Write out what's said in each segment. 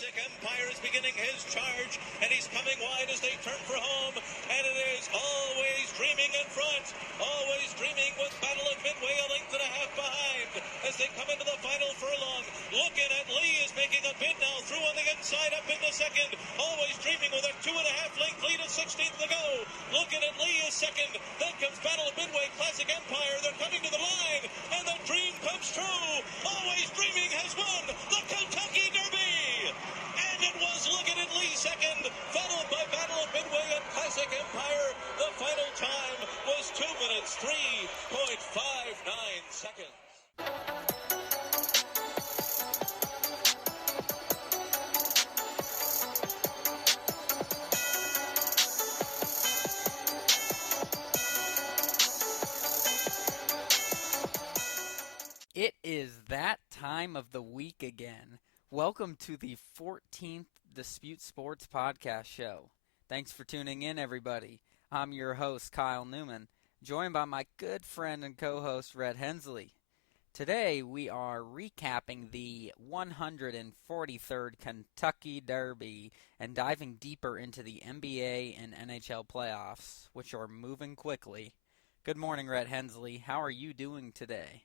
Classic Empire is beginning his charge, and he's coming wide as they turn for home, and it is Always Dreaming in front, Always Dreaming with Battle of Midway a length and a half behind as they come into the final furlong. Looking at Lee is making a bid now through on the inside up into second. Always Dreaming with a 2.5 length lead at 16th to go. Looking at Lee is second, then comes Battle of Midway, Classic Empire. They're coming to the line, and the dream comes true. Always Dreaming has won the Kentucky Derby. And it was Looking at Lee second, followed by Battle of Midway and Classic Empire. The final time was 2 minutes, 3.59 seconds. It is that time of the week again. Welcome to the 14th Dispute Sports Podcast Show. Thanks for tuning in, everybody. I'm your host, Kyle Neumann, joined by my good friend and co-host, Rhett, Hensley. Today, we are recapping the 143rd Kentucky Derby and diving deeper into the NBA and NHL Playoffs, which are moving quickly. Good morning, Rhett Hensley. How are you doing today?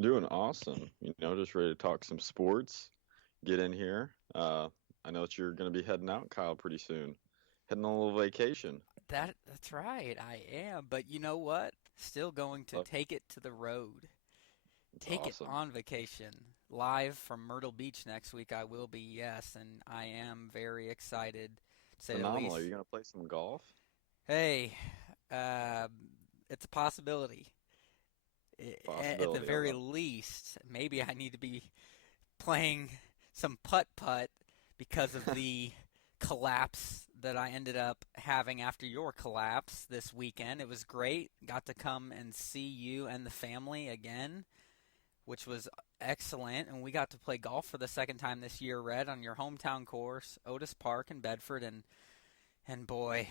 Doing awesome. Just ready to talk some sports. Get in here. I know that you're going to be heading out, Kyle, pretty soon. Heading on a little vacation. That's right. I am. But you know what? Still going to take it to the road. Take awesome. It on vacation. Live from Myrtle Beach next week, I will be, yes. And I am very excited, to say the Phenomenal. least. Are you going to play some golf? Hey, it's a possibility. At the very least, maybe I need to be playing some putt-putt because of the collapse that I ended up having after your collapse this weekend. It was great. Got to come and see you and the family again, which was excellent. And we got to play golf for the second time this year, Rhett, on your hometown course, Otis Park in Bedford. And boy,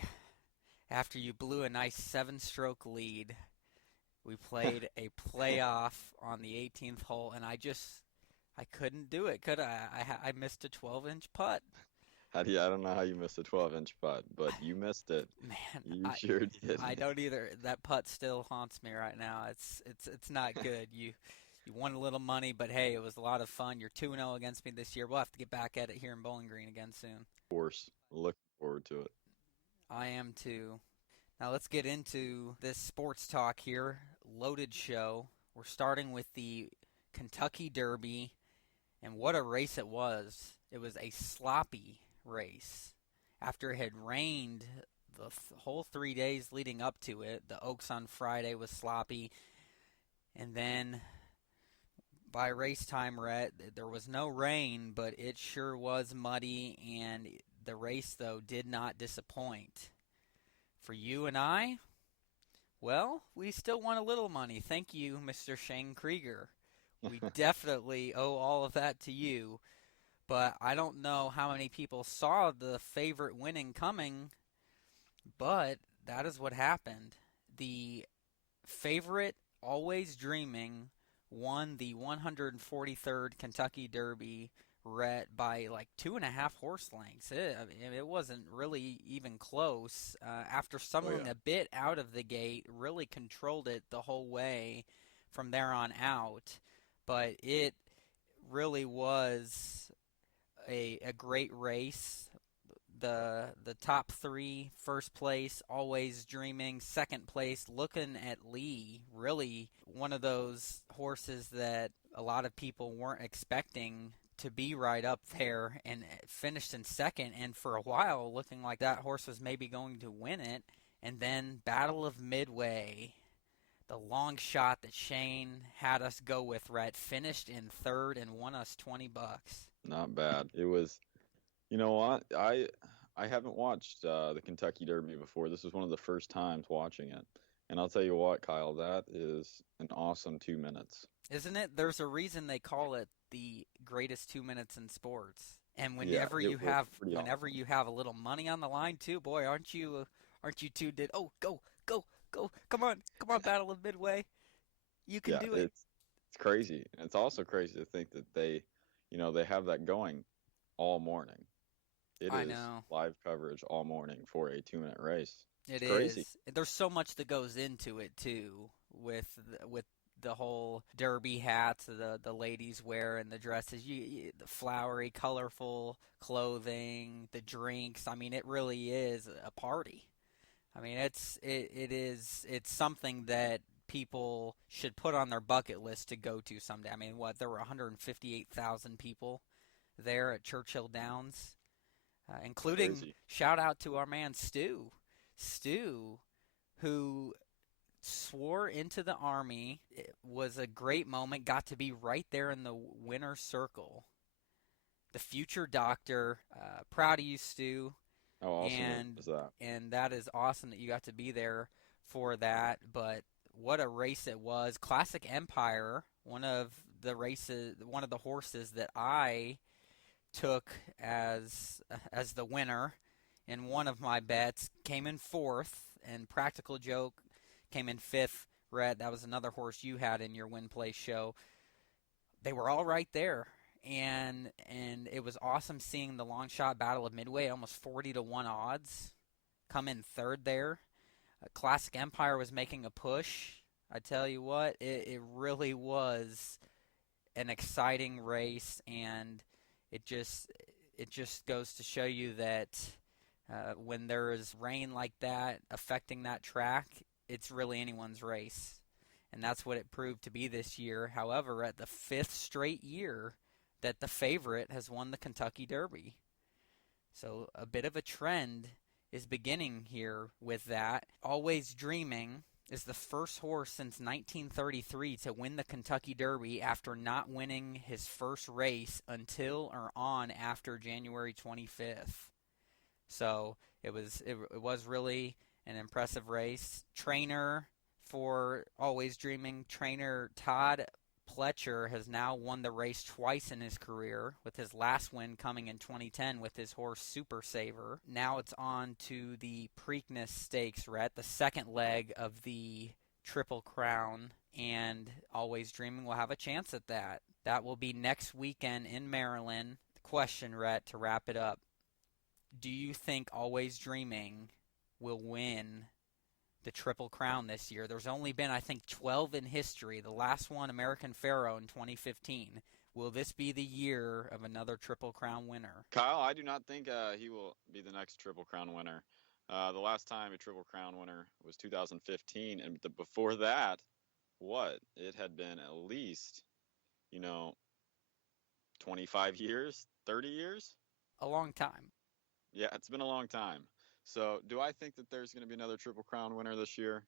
after you blew a nice 7-stroke lead, we played a playoff on the 18th hole, and I couldn't do it, could I? I missed a 12-inch putt. I don't know how you missed a 12-inch putt, but you missed it. Man, you sure did. I don't either. That putt still haunts me right now. It's not good. You won a little money, but hey, it was a lot of fun. You're 2-0 against me this year. We'll have to get back at it here in Bowling Green again soon. Of course. Looking forward to it. I am too. Now let's get into this sports talk here. Loaded show. We're starting with the Kentucky Derby, and what a race it was. It was a sloppy race. After it had rained the whole 3 days leading up to it, the Oaks on Friday was sloppy, and then by race time, Rhett, there was no rain, but it sure was muddy, and the race, though, did not disappoint. For you and I, well, we still won a little money. Thank you, Mr. Shane Krieger. We definitely owe all of that to you. But I don't know how many people saw the favorite winning coming, but that is what happened. The favorite, Always Dreaming, won the 143rd Kentucky Derby, Rhett, by like 2.5 horse lengths. It wasn't really even close. After stumbling a bit out of the gate, really controlled it the whole way from there on out. But it really was a great race. The top three, first place, Always Dreaming, second place, Looking at Lee, really one of those horses that a lot of people weren't expecting to be right up there, and finished in second, and for a while looking like that horse was maybe going to win it. And then Battle of Midway, the long shot that Shane had us go with, Rhett, finished in third and won us $20. Not bad. It was, you know what, I haven't watched the Kentucky Derby before. This was one of the first times watching it. And I'll tell you what, Kyle, that is an awesome 2 minutes. Isn't it? There's a reason they call it the greatest 2 minutes in sports. And whenever you have a little money on the line too, boy, aren't you two go, come on, Battle of Midway. You can do it. It's crazy. And it's also crazy to think that they have that going all morning. It I is know. live coverage all morning for a 2-minute race. It It's crazy. is. There's so much that goes into it too, with the whole derby hats the ladies wear and the dresses, the flowery, colorful clothing, the drinks. I mean, it really is a party. I mean, it's something that people should put on their bucket list to go to someday. I mean, there were 158,000 people there at Churchill Downs, including Crazy. shout out to our man Stu, who swore into the Army. It was a great moment. Got to be right there in the winner's circle. The future doctor. Proud of you, Stu. How awesome is that? And that is awesome that you got to be there for that. But what a race it was. Classic Empire, one of the horses that I took as the winner in one of my bets, came in fourth, and Practical Joke came in fifth. Rhett, that was another horse you had in your win play show. They were all right there, and it was awesome seeing the long shot Battle of Midway, almost 40-1 odds, come in third there. Classic Empire was making a push. I tell you what, it really was an exciting race, and it just goes to show you that when there is rain like that affecting that track, it's really anyone's race. And that's what it proved to be this year. However, at the fifth straight year that the favorite has won the Kentucky Derby. So a bit of a trend is beginning here with that. Always Dreaming is the first horse since 1933 to win the Kentucky Derby after not winning his first race until or on after January 25th. So it was really an impressive race. Trainer for Always Dreaming, trainer Todd Pletcher, has now won the race twice in his career, with his last win coming in 2010 with his horse Super Saver. Now it's on to the Preakness Stakes, Rhett, the second leg of the Triple Crown, and Always Dreaming will have a chance at that. That will be next weekend in Maryland. The question, Rhett, to wrap it up: do you think Always Dreaming will win the Triple Crown this year? There's only been, I think, 12 in history. The last one, American Pharoah in 2015. Will this be the year of another Triple Crown winner? Kyle, I do not think he will be the next Triple Crown winner. The last time a Triple Crown winner was 2015, and before that, it had been at least, 25 years, 30 years? A long time. Yeah, it's been a long time. So do I think that there's going to be another Triple Crown winner this year?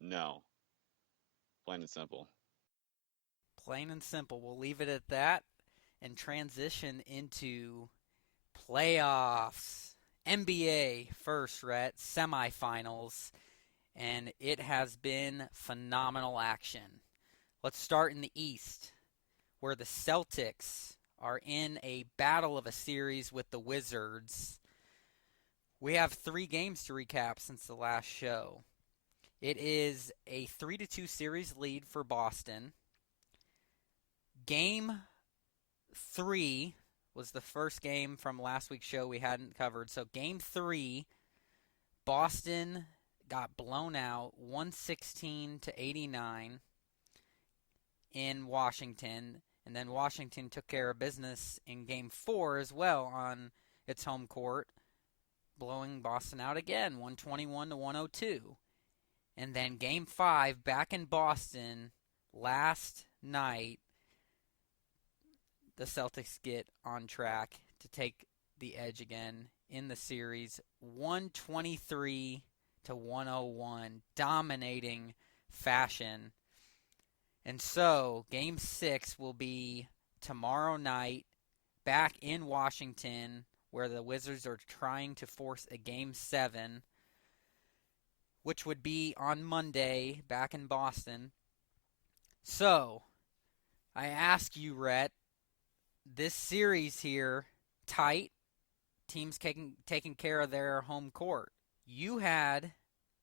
No. Plain and simple. Plain and simple. We'll leave it at that and transition into playoffs. NBA first, Rhett, semifinals, and it has been phenomenal action. Let's start in the East, where the Celtics are in a battle of a series with the Wizards. We have 3 games to recap since the last show. It is a 3-2 series lead for Boston. Game 3 was the first game from last week's show we hadn't covered. So Game 3, Boston got blown out 116-89 in Washington. And then Washington took care of business in Game 4 as well on its home court, blowing Boston out again, 121-102. And then Game 5 back in Boston last night, the Celtics get on track to take the edge again in the series, 123-101, dominating fashion. And so Game 6 will be tomorrow night back in Washington, where the Wizards are trying to force a Game 7, which would be on Monday back in Boston. So, I ask you, Rhett, this series here, tight, teams taking care of their home court. You had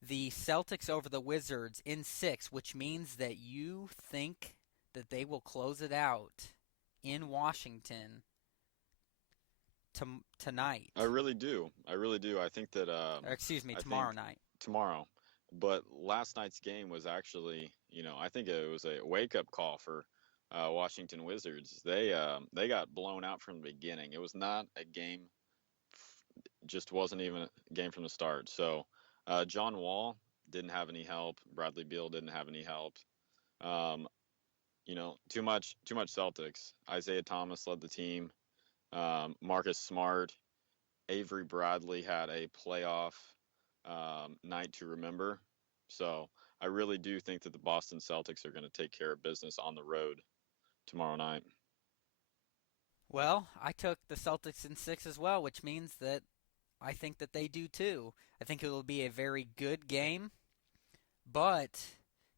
the Celtics over the Wizards in 6, which means that you think that they will close it out in Washington tonight. I really do. I think that. Or excuse me, tomorrow night. Tomorrow. But last night's game was actually, I think it was a wake-up call for Washington Wizards. They got blown out from the beginning. It was not a game, just wasn't even a game from the start. So John Wall didn't have any help. Bradley Beal didn't have any help. Too much Celtics. Isaiah Thomas led the team. Marcus Smart, Avery Bradley had a playoff night to remember. So I really do think that the Boston Celtics are going to take care of business on the road tomorrow night. Well, I took the Celtics in 6 as well, which means that I think that they do too. I think it will be a very good game, but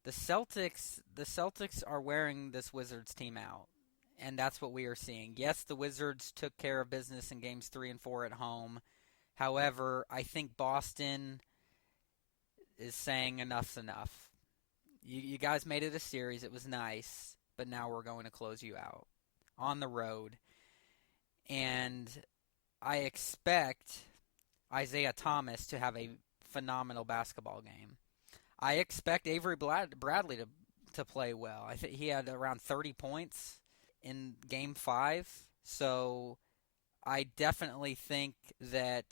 the Celtics are wearing this Wizards team out, and that's what we are seeing. Yes, the Wizards took care of business in games 3 and 4 at home. However, I think Boston is saying enough's enough. You guys made it a series. It was nice, but now we're going to close you out on the road. And I expect Isaiah Thomas to have a phenomenal basketball game. I expect Avery Bradley to play well. I think he had around 30 points in Game 5. So I definitely think that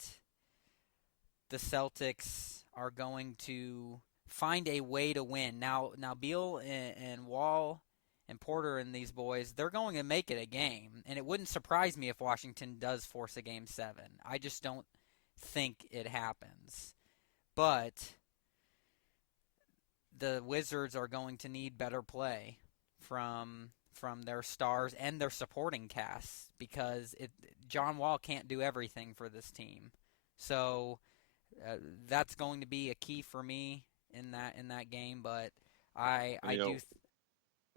the Celtics are going to find a way to win. Now Beal and Wall and Porter and these boys, they're going to make it a game. And it wouldn't surprise me if Washington does force a Game 7. I just don't think it happens. But the Wizards are going to need better play from their stars and their supporting casts because John Wall can't do everything for this team. So that's going to be a key for me in that game. But I do.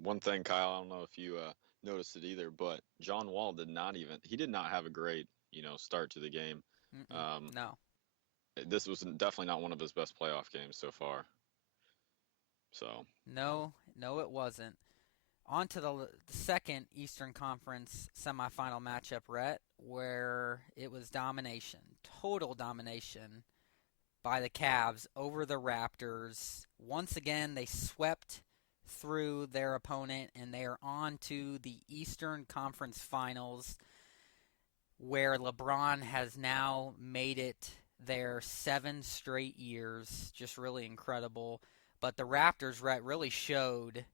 One thing, Kyle, I don't know if you noticed it either, but John Wall did not have a great start to the game. No. This was definitely not one of his best playoff games so far. So. No, it wasn't. On to the second Eastern Conference semifinal matchup, Rhett, where it was total domination by the Cavs over the Raptors. Once again, they swept through their opponent, and they are on to the Eastern Conference Finals, where LeBron has now made it there 7 straight years. Just really incredible. But the Raptors, Rhett, really showed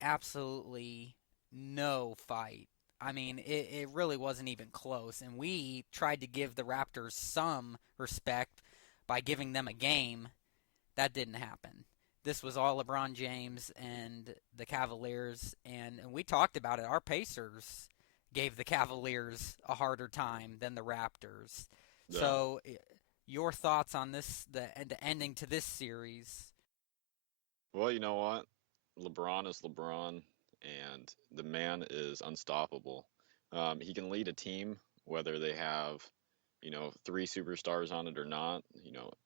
absolutely no fight. I mean, it really wasn't even close. And we tried to give the Raptors some respect by giving them a game. That didn't happen. This was all LeBron James and the Cavaliers. And we talked about it. Our Pacers gave the Cavaliers a harder time than the Raptors. Yeah. So your thoughts on this, the ending to this series? Well, you know what? LeBron is LeBron, and the man is unstoppable. He can lead a team, whether they have, 3 superstars on it or not.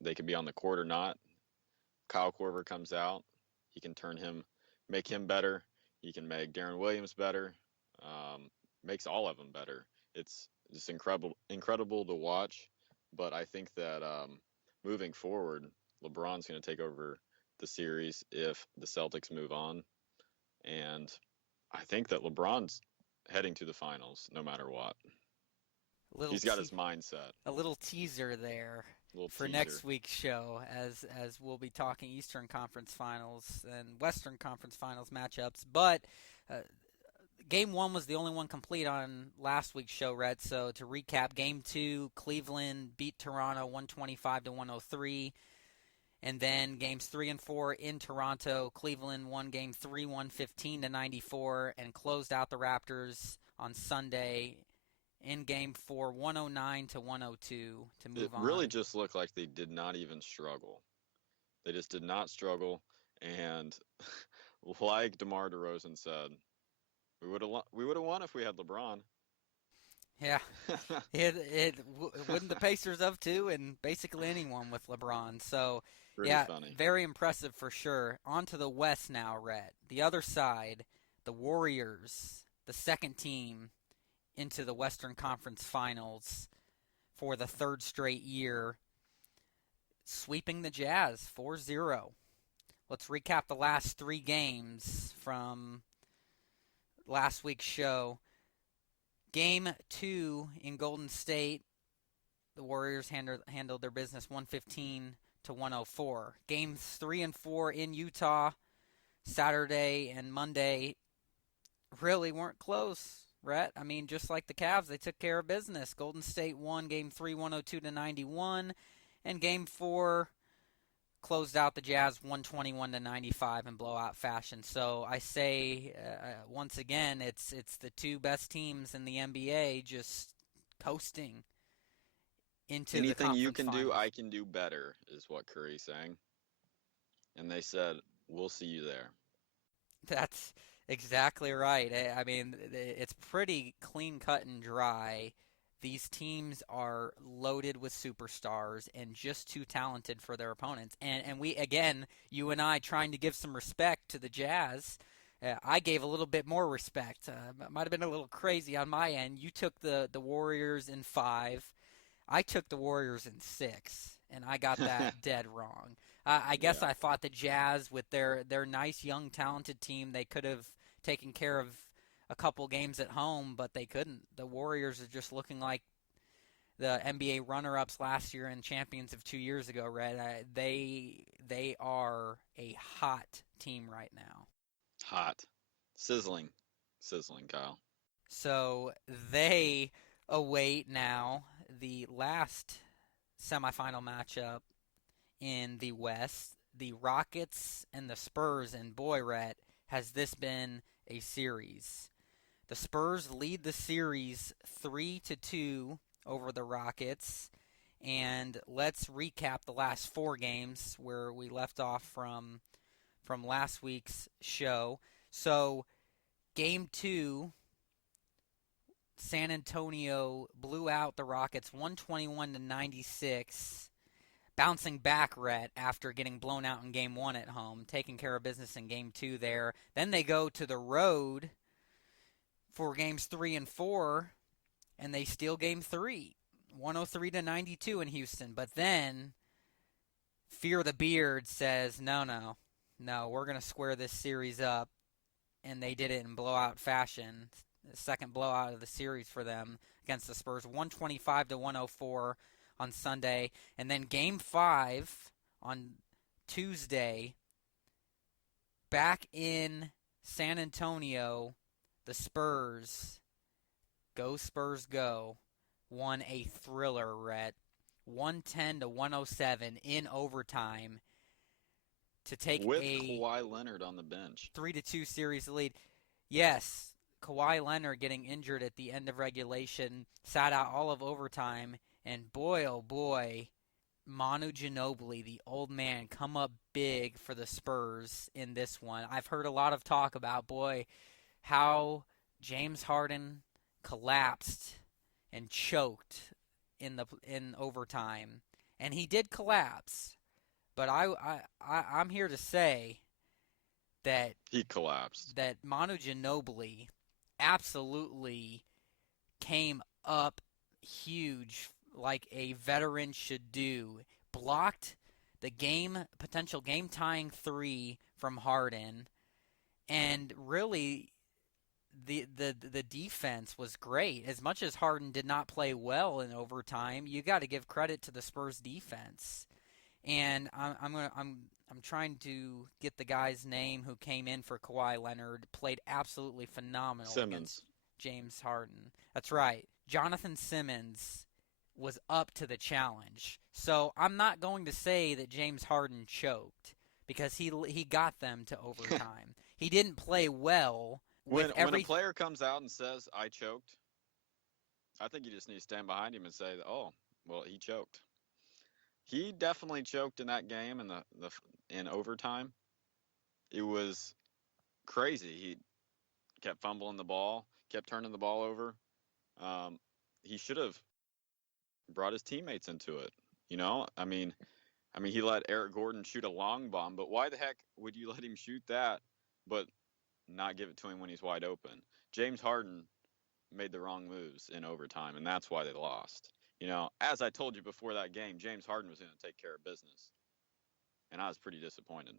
They could be on the court or not. Kyle Korver comes out. He can make him better. He can make Deron Williams better. Makes all of them better. It's just incredible to watch. But I think that moving forward, LeBron's going to take over the series if the Celtics move on. And I think that LeBron's heading to the finals no matter what. He's got his mindset. A little teaser there for next week's show as we'll be talking Eastern Conference Finals and Western Conference Finals matchups. But Game 1 was the only one complete on last week's show, Rhett. So to recap, Game 2, Cleveland beat Toronto 125-103. And then Games 3 and 4 in Toronto, Cleveland won Game 3, 115-94, and closed out the Raptors on Sunday in Game 4, 109-102 to move on. It really just looked like they did not even struggle. They just did not struggle. And like DeMar DeRozan said, we would have won if we had LeBron. Yeah, wouldn't the Pacers have too, and basically anyone with LeBron. So, Pretty funny. Very impressive for sure. On to the West now, Rhett. The other side, the Warriors, the second team into the Western Conference Finals. for the third straight year, sweeping the Jazz 4-0. Let's recap the last 3 games from last week's show. Game 2 in Golden State, the Warriors handled their business 115-104. Games 3 and 4 in Utah, Saturday and Monday, really weren't close, Rhett. I mean, just like the Cavs, they took care of business. Golden State won Game 3 102-91, and Game 4 closed out the Jazz 121-95 in blowout fashion. So I say, once again, it's the 2 best teams in the NBA just coasting into the Anything you can conference do, finals. I can do better, is what Curry's saying. And they said, we'll see you there. That's exactly right. I mean, it's pretty clean cut and dry. These teams are loaded with superstars and just too talented for their opponents. And we, again, you and I trying to give some respect to the Jazz. I gave a little bit more respect. Might have been a little crazy on my end. You took the Warriors in 5. I took the Warriors in 6, and I got that dead wrong. I guess I thought the Jazz, with their nice, young, talented team, they could have taken care of a couple games at home, but they couldn't. The Warriors are just looking like the NBA runner-ups last year and champions of 2 years ago, Rhett. They are a hot team right now. Hot. Sizzling, Kyle. So they await now the last semifinal matchup in the West, the Rockets and the Spurs. And boy, Rhett, has this been a series. The Spurs lead the series 3-2 over the Rockets. And let's recap the last 4 games where we left off from last week's show. So, Game 2, San Antonio blew out the Rockets 121-96, bouncing back, Rhett, after getting blown out in Game 1 at home, taking care of business in Game 2 there. Then they go to the road for Games 3 and 4, and they steal Game 3, 103-92 in Houston. But then Fear the Beard says, no, we're going to square this series up, and they did it in blowout fashion. The second blowout of the series for them against the Spurs, 125-104 on Sunday. And then Game 5 on Tuesday, back in San Antonio, the Spurs, go Spurs go, won a thriller, Rhett, 110-107 in overtime to take with a Kawhi Leonard on the bench. 3-2 series lead. Yes, Kawhi Leonard getting injured at the end of regulation, sat out all of overtime, and boy, oh boy, Manu Ginobili, the old man, come up big for the Spurs in this one. I've heard a lot of talk about, how James Harden collapsed and choked in overtime, and he did collapse. But I'm here to say that he collapsed. That Manu Ginobili absolutely came up huge, like a veteran should do. Blocked the potential game-tying 3 from Harden, and really the defense was great. As much as Harden did not play well in overtime, you got to give credit to the Spurs defense. And I'm trying to get the guy's name who came in for Kawhi Leonard, played absolutely phenomenal against James Harden. That's right. Jonathan Simmons was up to the challenge. So I'm not going to say that James Harden choked, because he got them to overtime. He didn't play well. When a player comes out and says, I choked, I think you just need to stand behind him and say, oh, well, he choked. He definitely choked in that game in overtime. It was crazy. He kept fumbling the ball, kept turning the ball over. He should have brought his teammates into it. I mean, he let Eric Gordon shoot a long bomb, but why the heck would you let him shoot that, but not give it to him when he's wide open? James Harden made the wrong moves in overtime, and that's why they lost. as I told you before that game, James Harden was going to take care of business. And I was pretty disappointed.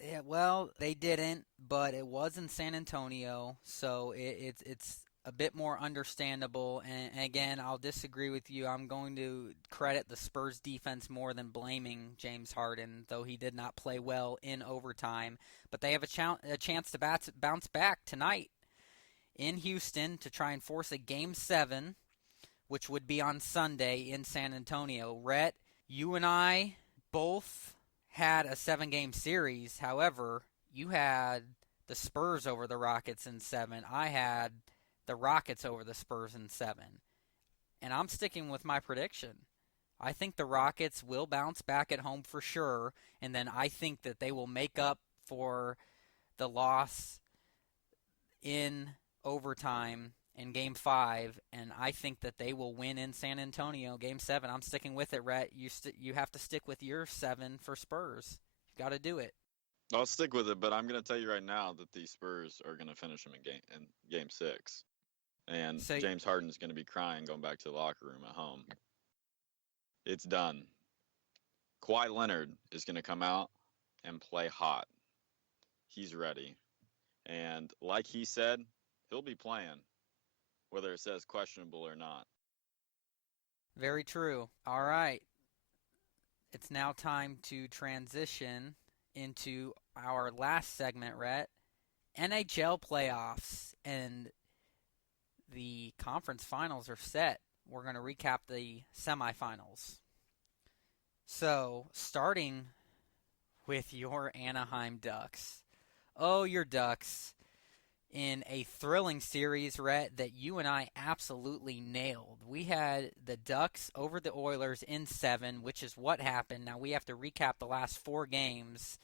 Yeah, well, they didn't, but it was in San Antonio, so it's a bit more understandable. And again, I'll disagree with you. I'm going to credit the Spurs defense more than blaming James Harden, though he did not play well in overtime. But they have a chance to bounce back tonight in Houston to try and force a Game 7, which would be on Sunday in San Antonio. Rhett, you and I both had a 7-game series. However, you had the Spurs over the Rockets in 7. I had the Rockets over the Spurs in 7. And I'm sticking with my prediction. I think the Rockets will bounce back at home for sure, and then I think that they will make up for the loss in overtime in Game 5, and I think that they will win in San Antonio, Game 7. I'm sticking with it, Rhett. You have to stick with your 7 for Spurs. You got to do it. I'll stick with it, but I'm going to tell you right now that the Spurs are going to finish them in Game 6. And James Harden's going to be crying going back to the locker room at home. It's done. Kawhi Leonard is going to come out and play hot. He's ready. And like he said, he'll be playing, whether it says questionable or not. Very true. All right. It's now time to transition into our last segment, Rhett. NHL Playoffs. And the conference finals are set. We're going to recap the semifinals. So, starting with your Anaheim Ducks. Oh, your Ducks. In a thrilling series, Rhett, that you and I absolutely nailed. We had the Ducks over the Oilers in 7, which is what happened. Now we have to recap the last 4 games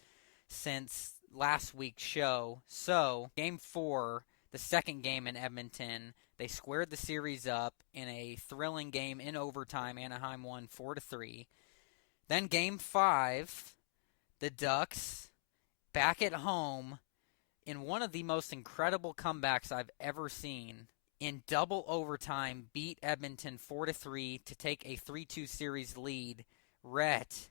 since last week's show. So, Game 4, the second game in Edmonton, they squared the series up in a thrilling game in overtime. Anaheim won 4-3. Then Game 5, the Ducks, back at home, in one of the most incredible comebacks I've ever seen, in double overtime, beat Edmonton 4-3 to take a 3-2 series lead. Rhett,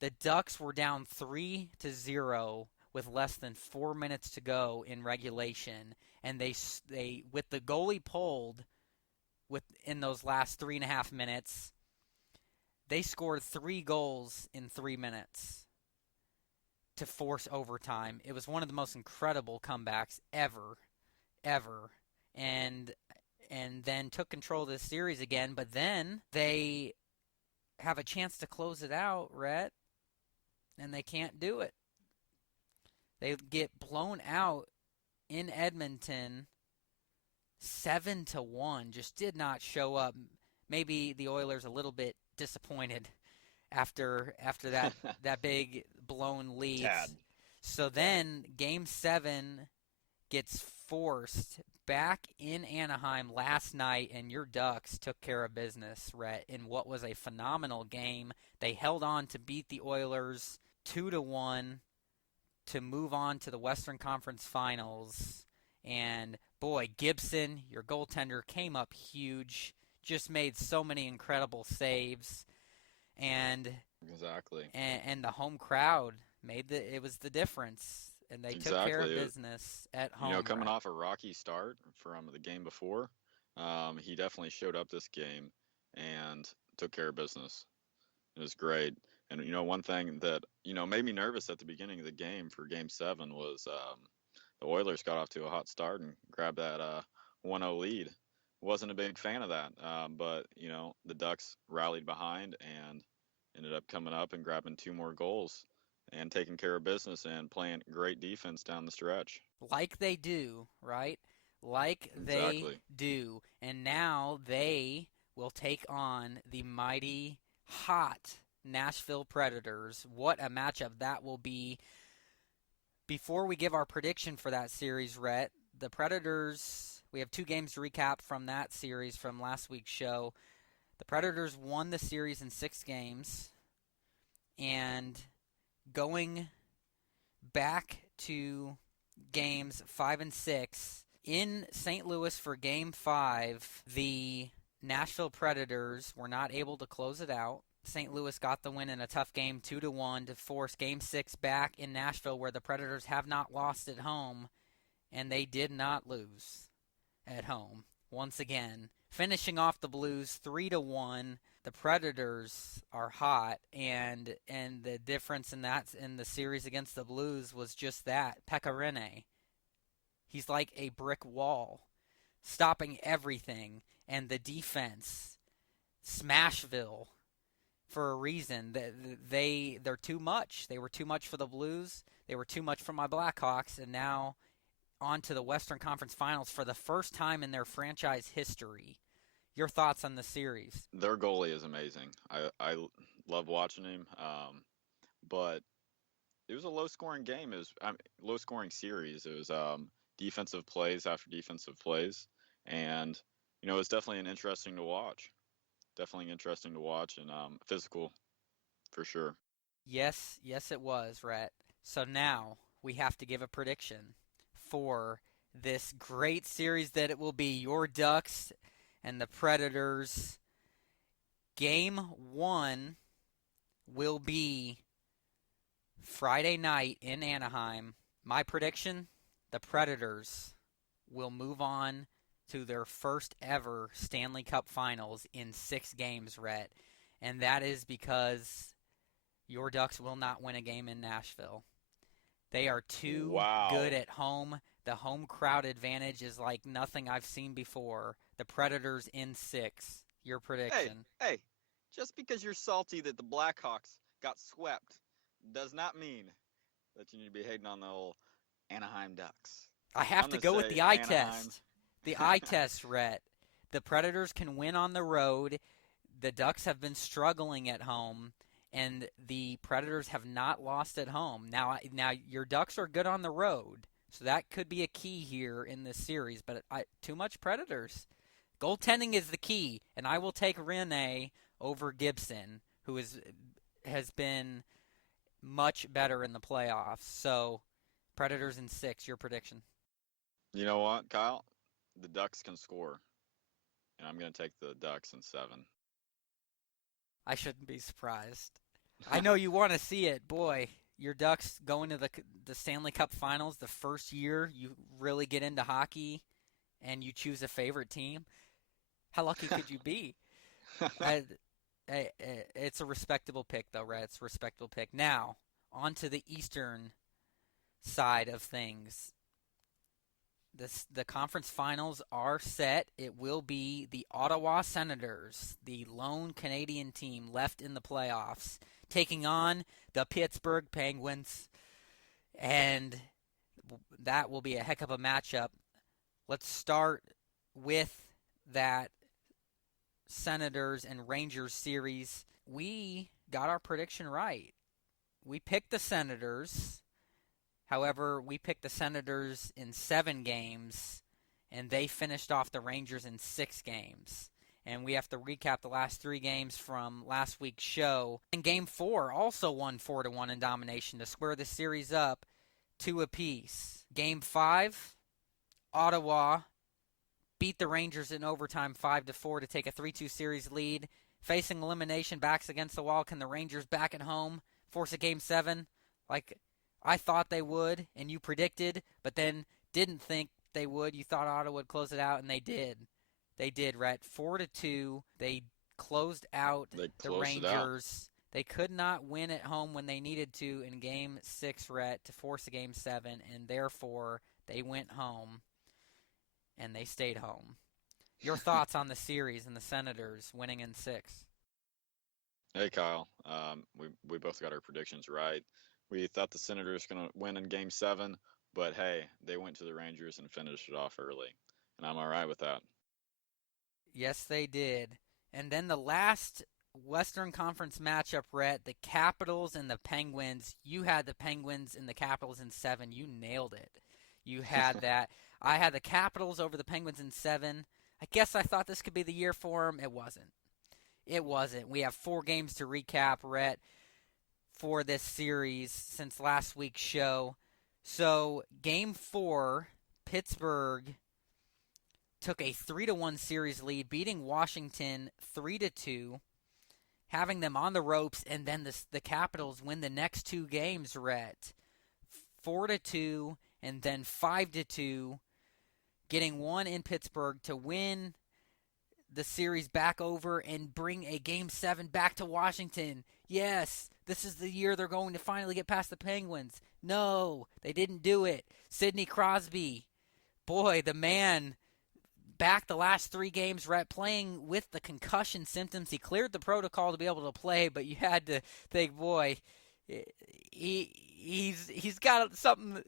the Ducks were down 3-0 with less than 4 minutes to go in regulation, and they with the goalie pulled in those last 3.5 minutes, they scored 3 goals in 3 minutes to force overtime. It was one of the most incredible comebacks ever, and then took control of the series again. But then they have a chance to close it out, Rhett, and they can't do it. They get blown out in Edmonton 7-1. Just did not show up. Maybe the Oilers a little bit disappointed after that big blown lead. Tad. So then Game 7 gets forced back in Anaheim last night, and your Ducks took care of business, Rhett, in what was a phenomenal game. They held on to beat the Oilers 2-1 to move on to the Western Conference Finals. And boy, Gibson, your goaltender, came up huge, just made so many incredible saves. And exactly, and the home crowd it was the difference, and they took care of business at home. Coming off a rocky start from the game before, he definitely showed up this game and took care of business. It was great. And one thing that made me nervous at the beginning of the game for Game 7 was the Oilers got off to a hot start and grabbed that 1-0 lead. Wasn't a big fan of that, but the Ducks rallied behind and ended up coming up and grabbing 2 more goals and taking care of business and playing great defense down the stretch. Like they do, right? Like Exactly. they do. And now they will take on the mighty hot Nashville Predators. What a matchup that will be. Before we give our prediction for that series, Rhett, the Predators, we have 2 games to recap from that series from last week's show. The Predators won the series in 6 games, and going back to games 5 and 6, in St. Louis for Game 5, the Nashville Predators were not able to close it out. St. Louis got the win in a tough game, 2-1, to force Game 6 back in Nashville, where the Predators have not lost at home, and they did not lose at home once again. Finishing off the Blues 3-1. The Predators are hot, and the difference in the series against the Blues was just that. Pekka Rinne. He's like a brick wall, stopping everything, and the defense, Smashville, for a reason. They're too much. They were too much for the Blues. They were too much for my Blackhawks, and now on to the Western Conference Finals for the first time in their franchise history. Your thoughts on the series? Their goalie is amazing. I love watching him, but it was a low-scoring game. It was low-scoring series. It was defensive plays after defensive plays, and it's definitely interesting to watch. Definitely interesting to watch, and physical for sure. Yes, it was, Rhett. So now we have to give a prediction for this great series that it will be. Your Ducks and the Predators. Game 1 will be Friday night in Anaheim. My prediction, the Predators will move on to their first ever Stanley Cup Finals in 6 games, Rhett. And that is because your Ducks will not win a game in Nashville. They are too good at home. The home crowd advantage is like nothing I've seen before. The Predators in 6. Your prediction? Hey, just because you're salty that the Blackhawks got swept does not mean that you need to be hating on the old Anaheim Ducks. I have to go with the eye test. The eye test, Rhett. The Predators can win on the road. The Ducks have been struggling at home, and the Predators have not lost at home. Now your Ducks are good on the road, so that could be a key here in this series, but too much Predators. Goaltending is the key, and I will take Rinne over Gibson, who has been much better in the playoffs. So, Predators in 6, your prediction? You know what, Kyle? The Ducks can score, and I'm going to take the Ducks in 7. I shouldn't be surprised. I know you want to see it. Boy, your Ducks going to the Stanley Cup Finals the first year you really get into hockey and you choose a favorite team. How lucky could you be? It's a respectable pick, though, Rhett. It's a respectable pick. Now, on to the Eastern side of things. The conference finals are set. It will be the Ottawa Senators, the lone Canadian team left in the playoffs, taking on the Pittsburgh Penguins. And that will be a heck of a matchup. Let's start with that Senators and Rangers series. We got our prediction right. We picked the Senators. However, we picked the Senators in 7 games, and they finished off the Rangers in 6 games. And we have to recap the last 3 games from last week's show. And Game 4 also won 4-1 in domination to square the series up 2 apiece. Game 5, Ottawa beat the Rangers in overtime 5-4 to take a 3-2 series lead. Facing elimination, backs against the wall, can the Rangers back at home force a Game 7 like I thought they would and you predicted, but then didn't think they would? You thought Ottawa would close it out, and they did. They did, Rhett. 4-2. They closed out the Rangers. They could not win at home when they needed to in Game 6, Rhett, to force a Game 7, and therefore they went home, and they stayed home. Your thoughts on the series and the Senators winning in 6? Hey, Kyle. We both got our predictions right. We thought the Senators were going to win in Game 7, but hey, they went to the Rangers and finished it off early, and I'm all right with that. Yes, they did. And then the last Western Conference matchup, Rhett, the Capitals and the Penguins. You had the Penguins and the Capitals in 7. You nailed it. You had that. I had the Capitals over the Penguins in 7. I guess I thought this could be the year for them. It wasn't. It wasn't. We have 4 games to recap, Rhett, for this series since last week's show. So, Game 4, Pittsburgh took a 3-1 series lead, beating Washington 3-2, having them on the ropes, and then the Capitals win the next two games, Rhett, 4-2 and then 5-2, getting one in Pittsburgh to win the series back over and bring a Game 7 back to Washington. Yes, this is the year they're going to finally get past the Penguins. No, they didn't do it. Sidney Crosby, boy, the man, back the last three games, Rhett, playing with the concussion symptoms. He cleared the protocol to be able to play, but you had to think, boy, he's got something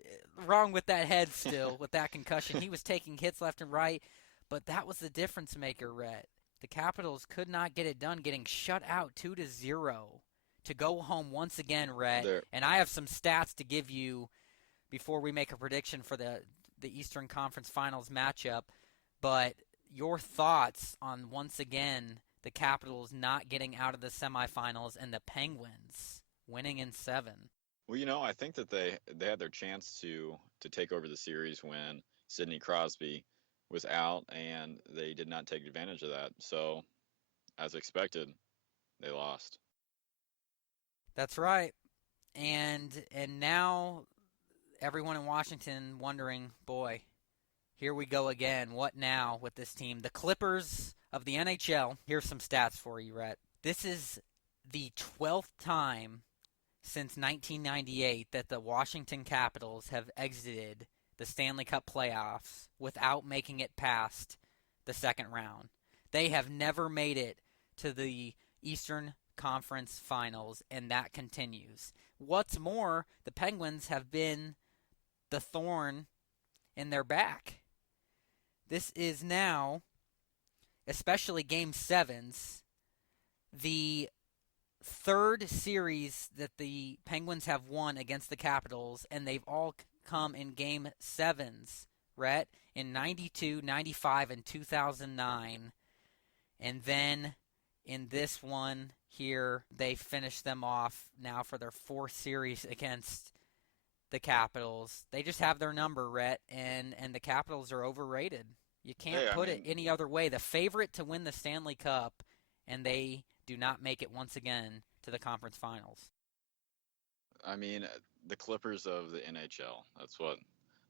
wrong with that head still, with that concussion. He was taking hits left and right, but that was the difference maker, Rhett. The Capitals could not get it done, getting shut out 2-0 to go home once again, Rhett. And I have some stats to give you before we make a prediction for the Eastern Conference Finals matchup. But your thoughts on, once again, the Capitals not getting out of the semifinals and the Penguins winning in 7? Well, I think that they had their chance to take over the series when Sidney Crosby was out, and they did not take advantage of that. So, as expected, they lost. That's right. And now everyone in Washington wondering, boy, here we go again. What now with this team? The Clippers of the NHL. Here's some stats for you, Rhett. This is the 12th time since 1998 that the Washington Capitals have exited the Stanley Cup playoffs without making it past the second round. They have never made it to the Eastern Conference Finals, and that continues. What's more, the Penguins have been the thorn in their back. This is now, especially Game 7s, the third series that the Penguins have won against the Capitals, and they've all come in Game 7s, Rhett, in 92, 95, and 2009. And then in this one here, they finished them off now for their fourth series against the Capitals. They just have their number, Rhett, and the Capitals are overrated. You can't put it any other way. The favorite to win the Stanley Cup, and they do not make it once again to the conference finals. I mean, the Clippers of the NHL.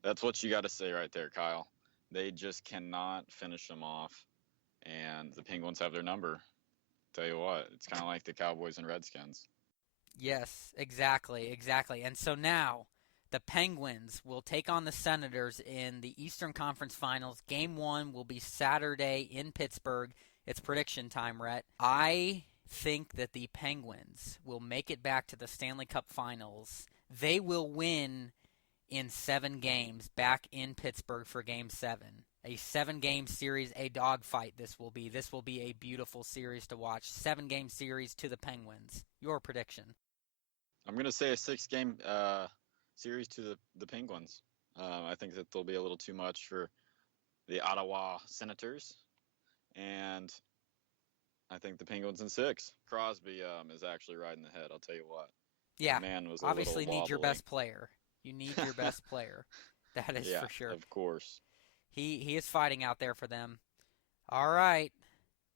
That's what you got to say right there, Kyle. They just cannot finish them off, and the Penguins have their number. Tell you what, it's kind of like the Cowboys and Redskins. Yes, exactly. And so now the Penguins will take on the Senators in the Eastern Conference Finals. Game 1 will be Saturday in Pittsburgh. It's prediction time, Rhett. I think that the Penguins will make it back to the Stanley Cup Finals. They will win in 7 games back in Pittsburgh for Game 7. A 7-game series, a dogfight this will be. This will be a beautiful series to watch. 7-game series to the Penguins. Your prediction? I'm going to say a 6-game series to the Penguins. I think that they'll be a little too much for the Ottawa Senators. And I think the Penguins in 6. Crosby is actually right in the head, I'll tell you what. Yeah, man was obviously need your wobbly. best player. You need your best player. That is for sure. Of course. He is fighting out there for them. All right.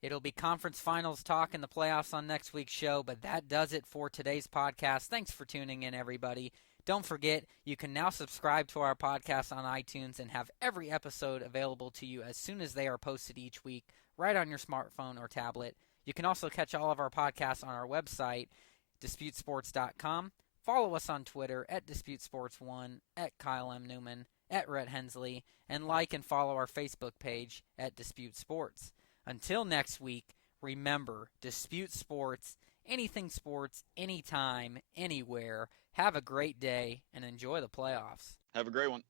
It'll be conference finals talk in the playoffs on next week's show, but that does it for today's podcast. Thanks for tuning in, everybody. Don't forget, you can now subscribe to our podcast on iTunes and have every episode available to you as soon as they are posted each week, right on your smartphone or tablet. You can also catch all of our podcasts on our website, DisputeSports.com. Follow us on Twitter at DisputeSports1, at Kyle M. Neumann, at Rhett Hensley, and like and follow our Facebook page at Dispute Sports. Until next week, remember, Dispute Sports, anything sports, anytime, anywhere. Have a great day and enjoy the playoffs. Have a great one.